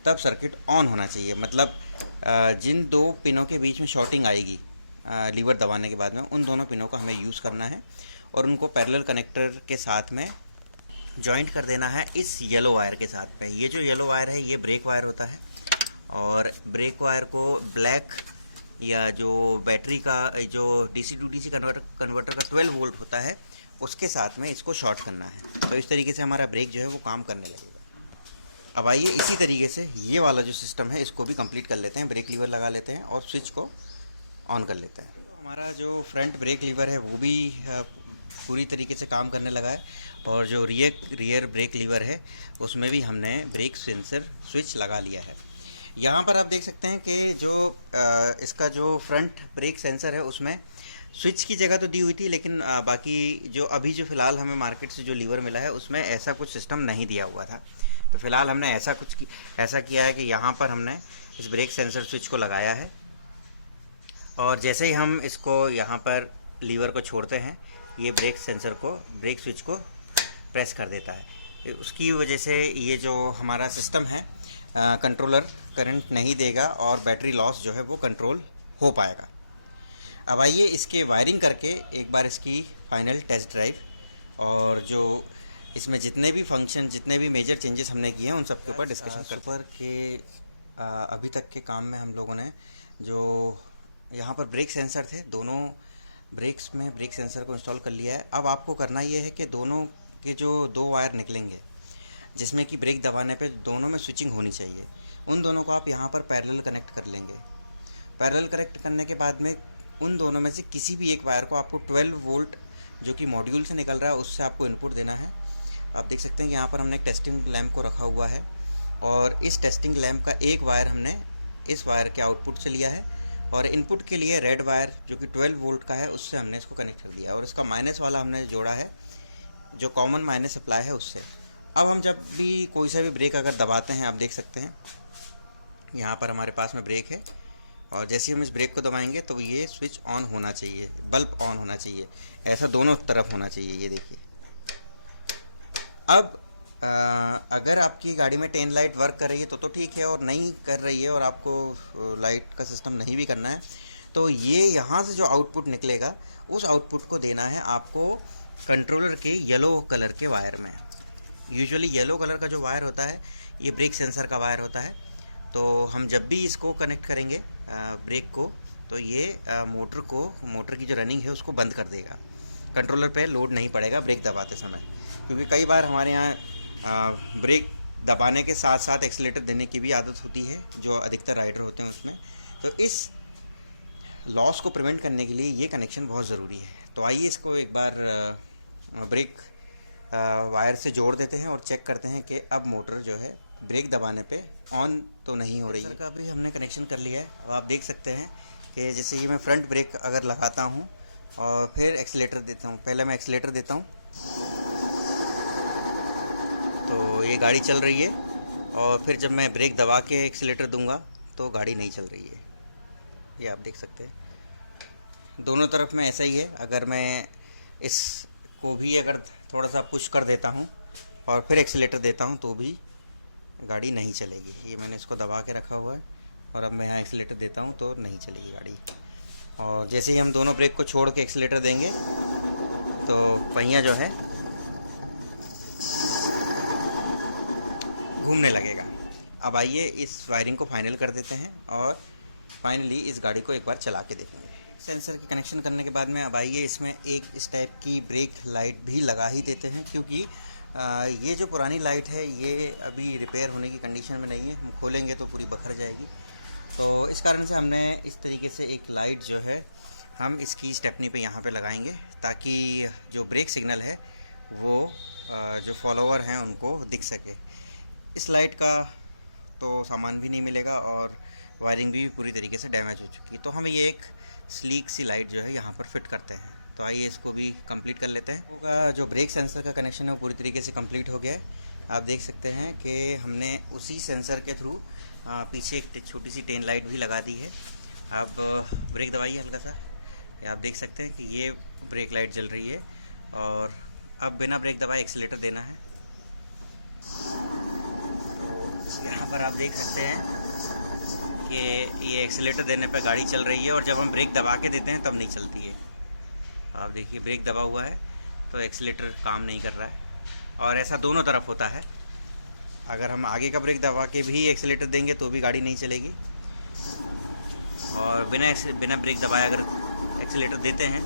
तब सर्किट ऑन होना चाहिए, मतलब जिन 2 पिनों के बीच में शॉर्टिंग आएगी लीवर दबाने के बाद में, उन दोनों पिनों का हमें यूज़ करना है और उनको पैरेलल कनेक्टर के साथ में जॉइंट कर देना है इस येलो वायर के साथ में। ये जो येलो वायर है ये ब्रेक वायर होता है और ब्रेक वायर को ब्लैक या जो बैटरी का जो DC to DC कन्वर्टर का 12 वोल्ट होता है उसके साथ में इसको शॉर्ट करना है। तो इस तरीके से हमारा ब्रेक जो है वो काम करने लगेगा। अब आइए इसी तरीके से ये वाला जो सिस्टम है इसको भी कंप्लीट कर लेते हैं। ब्रेक लीवर लगा लेते हैं और स्विच को ऑन कर लेते हैं। हमारा जो फ्रंट ब्रेक लीवर है वो भी पूरी तरीके से काम करने लगा है और जो रियर ब्रेक लीवर है उसमें भी हमने ब्रेक सेंसर स्विच लगा लिया है। यहाँ पर आप देख सकते हैं कि जो इसका जो फ्रंट ब्रेक सेंसर है उसमें स्विच की जगह तो दी हुई थी, लेकिन बाकी जो अभी जो फ़िलहाल हमें मार्केट से जो लीवर मिला है उसमें ऐसा कुछ सिस्टम नहीं दिया हुआ था। तो फ़िलहाल हमने ऐसा किया है कि यहाँ पर हमने इस ब्रेक सेंसर स्विच को लगाया है और जैसे ही हम इसको यहाँ पर लीवर को छोड़ते हैं ये ब्रेक सेंसर को ब्रेक स्विच को प्रेस कर देता है। उसकी वजह से ये जो हमारा सिस्टम है कंट्रोलर करंट नहीं देगा और बैटरी लॉस जो है वो कंट्रोल हो पाएगा। अब आइए इसके वायरिंग करके एक बार इसकी फाइनल टेस्ट ड्राइव और जो इसमें जितने भी फंक्शन जितने भी मेजर चेंजेस हमने किए हैं उन सब के ऊपर डिस्कशन करते हैं। के अभी तक के काम में हम लोगों ने जो यहाँ पर ब्रेक सेंसर थे दोनों ब्रेक्स में ब्रेक सेंसर को इंस्टॉल कर लिया है। अब आपको करना ये है कि दोनों के जो 2 वायर निकलेंगे जिसमें कि ब्रेक दबाने पे दोनों में स्विचिंग होनी चाहिए, उन दोनों को आप यहाँ पर पैरेलल कनेक्ट कर लेंगे। पैरेलल कनेक्ट करने के बाद में उन दोनों में से किसी भी एक वायर को आपको 12 वोल्ट जो कि मॉड्यूल से निकल रहा है उससे आपको इनपुट देना है। आप देख सकते हैं कि यहाँ पर हमने एक टेस्टिंग लैम्प को रखा हुआ है और इस टेस्टिंग लैम्प का एक वायर हमने इस वायर के आउटपुट से लिया है और इनपुट के लिए रेड वायर जो कि 12 वोल्ट का है उससे हमने इसको कनेक्ट कर दिया और इसका माइनस वाला हमने जोड़ा है जो कॉमन माइनस सप्लाई है उससे। अब हम जब भी कोई सा भी ब्रेक अगर दबाते हैं आप देख सकते हैं यहाँ पर हमारे पास में ब्रेक है और जैसे ही हम इस ब्रेक को दबाएंगे तो ये स्विच ऑन होना चाहिए, बल्ब ऑन होना चाहिए, ऐसा दोनों तरफ होना चाहिए। ये देखिए। अब अगर आपकी गाड़ी में टेल लाइट वर्क कर रही है तो ठीक है, और नहीं कर रही है और आपको लाइट का सिस्टम नहीं भी करना है तो ये यहाँ से जो आउटपुट निकलेगा उस आउटपुट को देना है आपको कंट्रोलर के येलो कलर के वायर में। यूजुअली येलो कलर का जो वायर होता है ये ब्रेक सेंसर का वायर होता है। तो हम जब भी इसको कनेक्ट करेंगे ब्रेक को तो ये मोटर की जो रनिंग है उसको बंद कर देगा, कंट्रोलर पे लोड नहीं पड़ेगा ब्रेक दबाते समय। क्योंकि कई बार हमारे यहाँ ब्रेक दबाने के साथ साथ एक्सीलेटर देने की भी आदत होती है जो अधिकतर राइडर होते हैं उसमें। तो इस लॉस को प्रिवेंट करने के लिए ये कनेक्शन बहुत ज़रूरी है। तो आइए इसको एक बार ब्रेक वायर से जोड़ देते हैं और चेक करते हैं कि अब मोटर जो है ब्रेक दबाने पे ऑन तो नहीं हो रही है। का भी हमने कनेक्शन कर लिया है। अब आप देख सकते हैं कि जैसे ये मैं फ्रंट ब्रेक अगर लगाता हूँ और फिर एक्सीलेटर देता हूँ, पहले मैं एक्सीलेटर देता हूँ तो ये गाड़ी चल रही है, और फिर जब मैं ब्रेक दबा के एक्सीलेटर दूंगा तो गाड़ी नहीं चल रही है। ये आप देख सकते हैं दोनों तरफ में ऐसा ही है। अगर मैं इसको भी अगर थोड़ा सा पुश कर देता हूँ और फिर एक्सीलेटर देता हूँ तो भी गाड़ी नहीं चलेगी। ये मैंने इसको दबा के रखा हुआ है और अब मैं यहाँ एक्सीलेटर देता हूँ तो नहीं चलेगी गाड़ी। और जैसे ही हम दोनों ब्रेक को छोड़ के एक्सीलेटर देंगे तो पहिया जो है घूमने लगेगा। अब आइए इस वायरिंग को फाइनल कर देते हैं और फाइनली इस गाड़ी को एक बार चला के देखेंगे। सेंसर के कनेक्शन करने के बाद में अब आइए इसमें एक इस टाइप की ब्रेक लाइट भी लगा ही देते हैं, क्योंकि ये जो पुरानी लाइट है ये अभी रिपेयर होने की कंडीशन में नहीं है। हम खोलेंगे तो पूरी बखर जाएगी। तो इस कारण से हमने इस तरीके से एक लाइट जो है हम इसकी स्टेपनी पे यहाँ पे लगाएंगे, ताकि जो ब्रेक सिग्नल है वो जो फॉलोवर हैं उनको दिख सके। इस लाइट का तो सामान भी नहीं मिलेगा और वायरिंग भी पूरी तरीके से डैमेज हो चुकी है। तो हम ये एक स्लीक सी लाइट जो है यहाँ पर फिट करते हैं। तो आइए इसको भी कंप्लीट कर लेते हैं। जो ब्रेक सेंसर का कनेक्शन है वो पूरी तरीके से कंप्लीट हो गया है। आप देख सकते हैं कि हमने उसी सेंसर के थ्रू पीछे एक छोटी सी टेन लाइट भी लगा दी है। अब ब्रेक दबाइए हल्का सा। आप देख सकते हैं कि ये ब्रेक लाइट जल रही है और अब बिना ब्रेक दबाए एक्सीलेटर देना है। यहाँ पर आप देख सकते हैं कि ये एक्सीलेटर देने पर गाड़ी चल रही है और जब हम ब्रेक दबा के देते हैं तब नहीं चलती है। आप देखिए ब्रेक दबा हुआ है तो एक्सीलेटर काम नहीं कर रहा है, और ऐसा दोनों तरफ होता है। अगर हम आगे का ब्रेक दबा के भी एक्सीलेटर देंगे तो भी गाड़ी नहीं चलेगी, और बिना ब्रेक दबाए अगर एक्सीलेटर देते हैं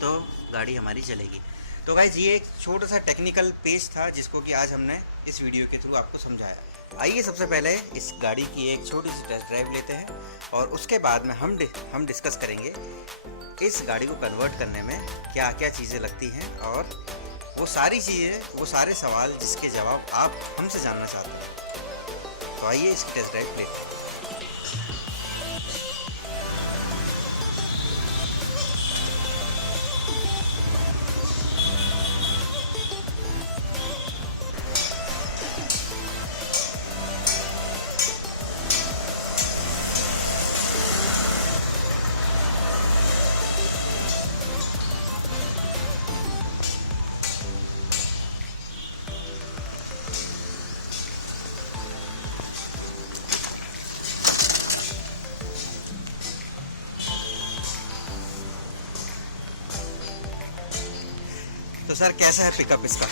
तो गाड़ी हमारी चलेगी। तो गाइस ये एक छोटा सा टेक्निकल पेज था जिसको कि आज हमने इस वीडियो के थ्रू आपको समझाया। आइए सबसे पहले इस गाड़ी की एक छोटी सी टेस्ट ड्राइव लेते हैं और उसके बाद में हम डिस्कस करेंगे इस गाड़ी को कन्वर्ट करने में क्या क्या चीज़ें लगती हैं, और वो सारी चीज़ें, वो सारे सवाल जिसके जवाब आप हमसे जानना चाहते हैं। तो आइए इसकी टेस्ट ड्राइव लेते हैं। तो सर कैसा है पिकअप इसका?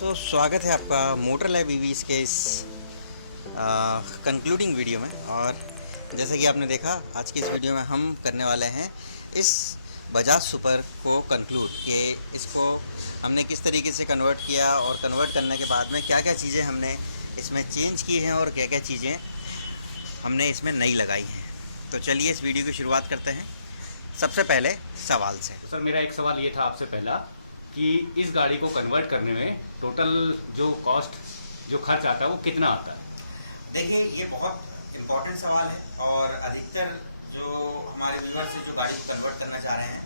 तो स्वागत है आपका मोटर लैब ईवीज़ के इस कंक्लूडिंग वीडियो में। और जैसे कि आपने देखा आज की इस वीडियो में हम करने वाले हैं इस बजाज सुपर को कंक्लूड कि इसको हमने किस तरीके से कन्वर्ट किया और कन्वर्ट करने के बाद में क्या क्या चीज़ें हमने इसमें चेंज की हैं और क्या क्या चीज़ें हमने इसमें नई लगाई हैं। तो चलिए इस वीडियो की शुरुआत करते हैं सबसे पहले सवाल से। सर मेरा एक सवाल ये था आपसे पहला कि इस गाड़ी को कन्वर्ट करने में टोटल जो कॉस्ट, जो खर्च आता है वो कितना आता है? देखिए, ये बहुत इम्पोर्टेंट सवाल है और अधिकतर जो हमारे व्यूअर्स से जो गाड़ी को कन्वर्ट करना चाह रहे हैं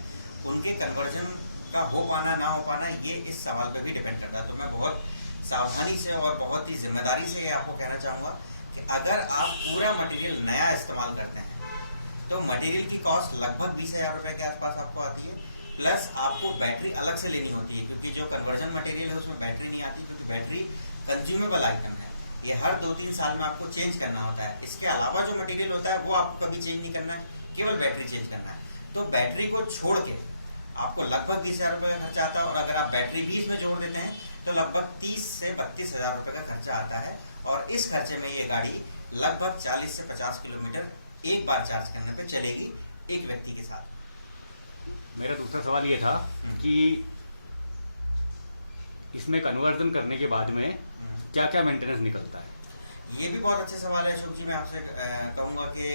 उनके कन्वर्जन का हो पाना ना हो पाना ये इस सवाल पे भी डिपेंड करता है। तो मैं बहुत सावधानी से और बहुत ही जिम्मेदारी से ये आपको कहना चाहूँगा कि अगर आप पूरा मटेरियल नया इस्तेमाल करते हैं तो मटेरियल की कॉस्ट लगभग 20,000 रुपये के आसपास आपको आती है। प्लस आपको बैटरी अलग से लेनी होती है, क्योंकि जो कन्वर्जन मटेरियल है उसमें बैटरी नहीं आती, क्योंकि बैटरी कंज्यूमेबल आइटम है, ये हर 2-3 साल में आपको चेंज करना होता है। इसके अलावा जो मटेरियल होता है वो आपको कभी चेंज नहीं करना है, केवल बैटरी चेंज करना है। तो बैटरी को छोड़ के आपको लगभग 20,000 रुपये का खर्चा आता है, और अगर आप बैटरी भी इसमें जोड़ देते हैं तो लगभग 30 से 32,000 रुपये का खर्चा आता है। और इस खर्चे में ये गाड़ी लगभग 40 से 50 किलोमीटर एक बार चार्ज करने पे चलेगी एक व्यक्ति के साथ। मेरा दूसरा सवाल ये था कि इसमें कन्वर्जन करने के बाद में क्या क्या मेंटेनेंस निकलता है? ये भी बहुत अच्छा सवाल है अशोक जी। मैं आपसे कहूँगा कि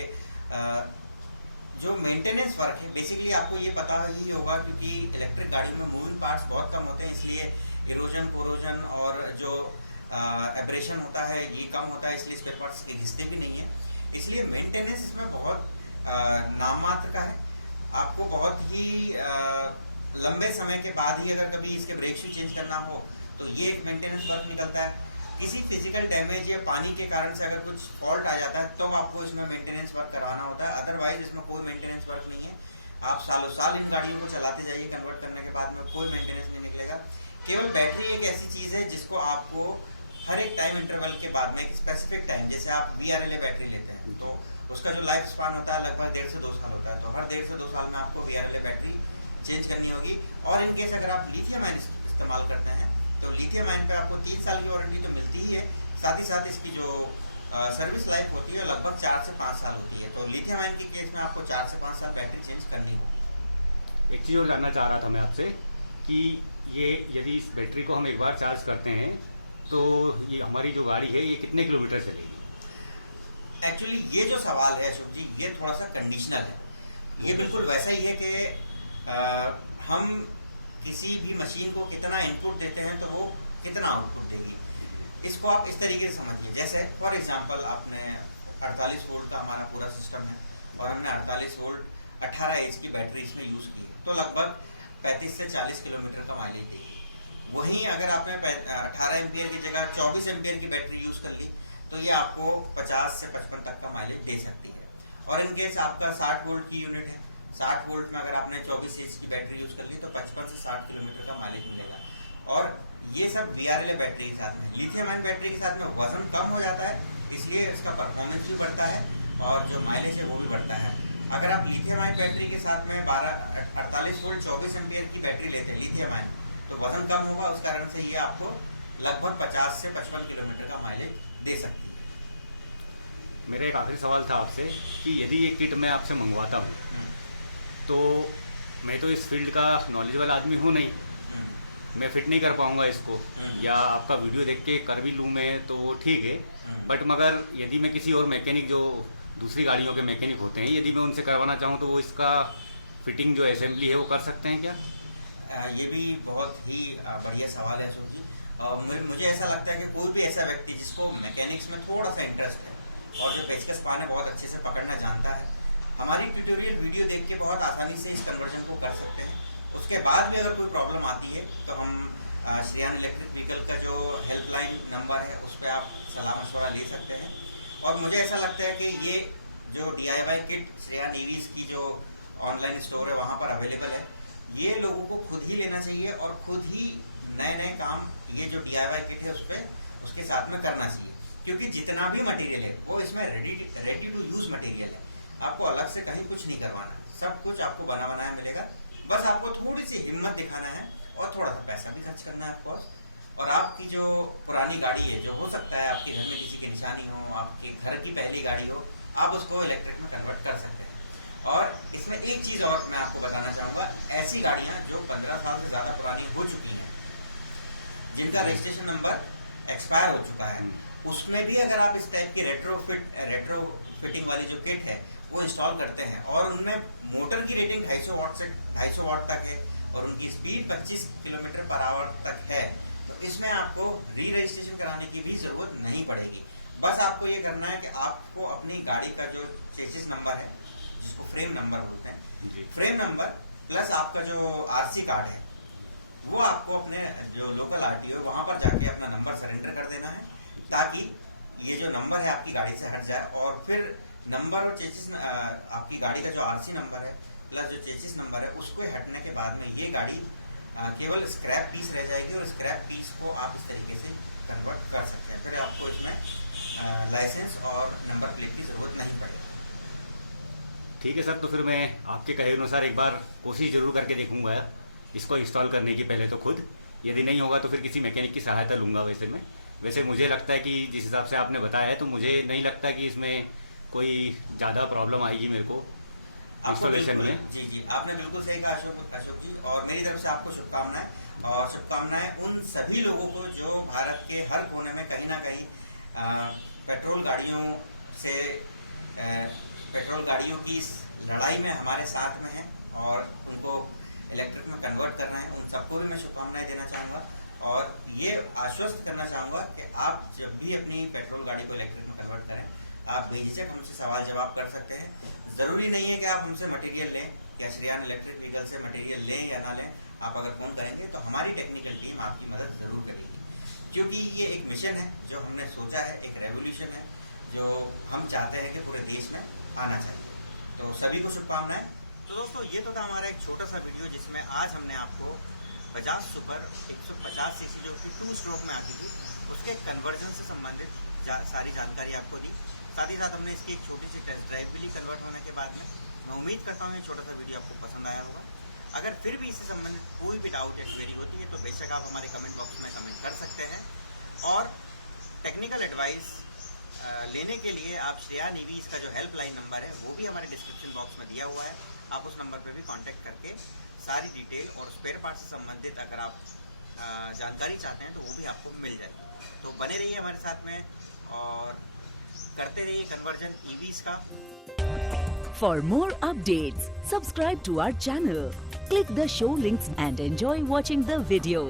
जो मेंटेनेंस वर्क है बेसिकली आपको ये पता ही होगा, क्योंकि इलेक्ट्रिक गाड़ियों में मूविंग पार्ट्स बहुत कम होते हैं, इसलिए इरोजन, कोरोजन और जो एब्रेशन होता है ये कम होता है, इसलिए स्पेयर पार्ट्स के घिसते भी नहीं है। इसलिए मेंटेनेंस में बहुत नाममात्र का है। आपको बहुत ही लंबे समय के बाद ही अगर कभी इसके ब्रेक शू चेंज करना हो तो ये एक मेंटेनेंस वर्क निकलता है। किसी फिजिकल डैमेज या पानी के कारण से अगर कुछ फॉल्ट आ जाता है तो आपको इसमें मेंटेनेंस वर्क करवाना होता है, अदरवाइज इसमें कोई मेंटेनेंस वर्क नहीं है। आप सालों साल इन गाड़ियों को चलाते जाइए, कन्वर्ट करने के बाद में कोई मेंटेनेंस नहीं निकलेगा। केवल बैटरी एक ऐसी चीज है जिसको आपको हर एक टाइम इंटरवल के बाद में एक स्पेसिफिक टाइम, जैसे आप VRLA बैटरी लेते हैं तो उसका जो लाइफ स्पान होता है लगभग 1.5 से 2 साल होता है, तो हर 1.5 से 2 साल में आपको VRLA बैटरी चेंज करनी होगी। और इनकेस अगर आप लिथियम आयन इस्तेमाल करते हैं तो लिथियम आयन पे आपको 3 साल की वारंटी तो मिलती ही है, साथ ही साथ इसकी जो सर्विस लाइफ होती है लगभग 4 से 5 साल होती है। तो लिथियम आयन के केस में आपको 4 से 5 साल बैटरी चेंज करनी होगी। एक चीज़ और जानना चाह रहा था मैं आपसे कि ये यदि इस बैटरी को हम एक बार चार्ज करते हैं तो ये हमारी जो गाड़ी है ये कितने किलोमीटर चलेगी? एक्चुअली ये जो सवाल है अशोक जी ये थोड़ा सा कंडीशनल है। ये बिल्कुल वैसा ही है कि हम किसी भी मशीन को कितना इनपुट देते हैं तो वो कितना आउटपुट देगी। इसको आप इस तरीके से समझिए, जैसे फॉर एग्जांपल आपने 48 वोल्ट का हमारा पूरा सिस्टम है और हमने 48 वोल्ट 18 एच की बैटरी इसमें यूज की है, तो लगभग 35 से 40 किलोमीटर का माइलेज देगी। वहीं अगर आपने 18 एम्पियर की जगह 24 एम्पियर की बैटरी यूज कर ली तो ये आपको 50 से 55 तक का माइलेज दे सकती है। और इनकेस आपका 60 वोल्ट की यूनिट है, 60 वोल्ट में अगर आपने 24 एच की बैटरी यूज कर ली तो 55 से 60 किलोमीटर का माइलेज मिलेगा। और ये सब VRLA बैटरी के साथ में, लिथियम आयन बैटरी के साथ में वजन कम हो जाता है, इसलिए इसका परफॉर्मेंस भी बढ़ता है और जो माइलेज है वो भी बढ़ता है। अगर आप लिथियम आयन बैटरी के साथ में 48 वोल्ट 24 एम्पियर की बैटरी लेते हैं लिथियम आयन, तो वजन कम होगा, उस कारण से ये आपको लगभग 50 से 55 किलोमीटर का माइलेज दे सकती है। मेरा एक आखिरी सवाल था आपसे कि यदि ये किट मैं आपसे मंगवाता हूँ तो मैं तो इस फील्ड का नॉलेजेबल आदमी हूँ नहीं, मैं फिट नहीं कर पाऊँगा इसको, या आपका वीडियो देख के कर भी लूँ मैं तो वो ठीक है, बट मगर यदि मैं किसी और मैकेनिक जो दूसरी गाड़ियों के मैकेनिक होते हैं यदि मैं उनसे करवाना चाहूँ तो वो इसका फिटिंग जो असेंबली है वो कर सकते हैं क्या? ये भी बहुत ही बढ़िया सवाल है अशोक जी। मुझे ऐसा लगता है कि कोई भी ऐसा व्यक्ति जिसको मैकेनिक्स में थोड़ा सा इंटरेस्ट है और जो पेचकस पाने बहुत अच्छे से पकड़ना जानता है, हमारी ट्यूटोरियल वीडियो देख के बहुत आसानी से इस कन्वर्जन को कर सकते हैं। उसके बाद भी अगर कोई प्रॉब्लम आती है तो हम श्रेयान इलेक्ट्रिक व्हीकल का जो हेल्पलाइन नंबर है उस पर आप सलाह मशवरा ले सकते हैं। और मुझे ऐसा लगता है कि ये जो DIY किट श्रेयान EVs की जो ऑनलाइन स्टोर है वहाँ पर अवेलेबल है, ये लोगों को खुद ही लेना चाहिए और खुद ही नए नए काम ये जो DIY किट है उस पर उसके साथ में करना चाहिए, क्योंकि जितना भी मटेरियल है वो इसमें रेडी टू यूज मटेरियल है। आपको अलग से कहीं कुछ नहीं करवाना, सब कुछ आपको बना बनाया मिलेगा। बस आपको थोड़ी सी हिम्मत दिखाना है और थोड़ा सा पैसा भी खर्च करना है ऑफकोर्स। और आपकी जो पुरानी गाड़ी है, जो हो सकता है आपके घर में किसी की निशानी हो, आपके घर की पहली गाड़ी हो, आप उसको इलेक्ट्रिक में कन्वर्ट कर सकते हैं। और इसमें एक चीज और मैं आपको बताना चाहूँगा, ऐसी गाड़ियाँ जो 15 साल से ज़्यादा पुरानी हो चुकी हैं, जिनका रजिस्ट्रेशन नंबर एक्सपायर हो चुका है, उसमें भी अगर आप इस टाइप की रेट्रो फिटिंग वाली जो किट है वो इंस्टॉल करते हैं और उनमें मोटर की रेटिंग 250 वाट से 250 वाट तक है और उनकी स्पीड 25 किलोमीटर पर आवर तक है, तो इसमें आपको री रजिस्ट्रेशन कराने की भी जरूरत नहीं पड़ेगी। बस आपको ये करना है कि आपको अपनी गाड़ी का जो चेसिस नंबर है, जिसको फ्रेम नंबर बोलते हैं, फ्रेम नंबर प्लस आपका जो आरसी कार्ड है, वो आपको अपने जो लोकल आरटीओ वहां पर जाके अपना नंबर सरेंडर कर देना है, ताकि ये जो नंबर है आपकी गाड़ी से हट जाए। और फिर नंबर और चेसिस, आपकी गाड़ी का जो आरसी नंबर है प्लस जो चेसिस नंबर है, उसको हटने के बाद में ये गाड़ी केवल स्क्रैप पीस रह जाएगी और स्क्रैप पीस को आप इस तरीके से कन्वर्ट कर सकते हैं। फिर आपको इसमें लाइसेंस और नंबर प्लेट की जरूरत नहीं पड़ेगी। ठीक है सर, तो फिर मैं आपके कहे अनुसार एक बार कोशिश जरूर करके देखूंगा इसको इंस्टॉल करने की पहले तो खुद, यदि नहीं होगा तो फिर किसी मैकेनिक की सहायता लूँगा। वैसे मुझे लगता है कि जिस हिसाब से आपने बताया है, तो मुझे नहीं लगता कि इसमें कोई ज़्यादा प्रॉब्लम आएगी मेरे को इंस्टॉलेशन में। जी, आपने बिल्कुल सही कहा अशोक जी, और मेरी तरफ से आपको शुभकामनाएं, और शुभकामनाएं उन सभी लोगों को जो भारत के हर कोने में कहीं ना कहीं पेट्रोल गाड़ियों की इस लड़ाई में हमारे साथ में हैं और उनको इलेक्ट्रिक में कन्वर्ट करना है। उन सबको भी मैं शुभकामनाएं देना चाहूँगा और ये आश्वस्त करना चाहूँगा कि आप जब भी अपनी पेट्रोल गाड़ी को इलेक्ट्रिक में कन्वर्ट करें, आप बेझिझक हमसे सवाल जवाब कर सकते हैं। ज़रूरी नहीं है कि आप हमसे मटेरियल लें या श्रेयान इलेक्ट्रिक व्हीकल से मटेरियल लें या ना लें। आप अगर फोन करेंगे तो हमारी टेक्निकल टीम आपकी मदद ज़रूर करेगी, क्योंकि ये एक मिशन है जो हमने सोचा है, एक रेवोल्यूशन है जो हम चाहते हैं कि पूरे देश में आना चाहिए। तो सभी को शुभकामनाएं। तो दोस्तों, ये तो था हमारा एक छोटा सा वीडियो जिसमें आज हमने आपको बजाज सुपर 150 सीसी जो कि 2 स्ट्रोक में आती थी, उसके कन्वर्जन से संबंधित सारी जानकारी आपको दी। साथ ही साथ हमने इसकी एक छोटी सी टेस्ट ड्राइव भी ली कन्वर्ट होने के बाद में। मैं उम्मीद करता हूँ ये छोटा सा वीडियो आपको पसंद आया होगा। अगर फिर भी इससे संबंधित कोई भी डाउट या क्वेरी होती है तो बेशक आप हमारे कमेंट बॉक्स में कमेंट कर सकते हैं, और टेक्निकल एडवाइस लेने के लिए आप श्रेयान ईवीज का जो हेल्पलाइन नंबर है वो भी हमारे डिस्क्रिप्शन बॉक्स में दिया हुआ है। आप उस नंबर पर भी कांटेक्ट करके सारी डिटेल और स्पेयर पार्ट से संबंधित अगर आप जानकारी चाहते हैं तो वो भी आपको मिल जाएगी। तो बने रहिए हमारे साथ में और करते रहिए कन्वर्जन ईवीज का। For more updates, subscribe to our channel, click the show links and enjoy watching the videos.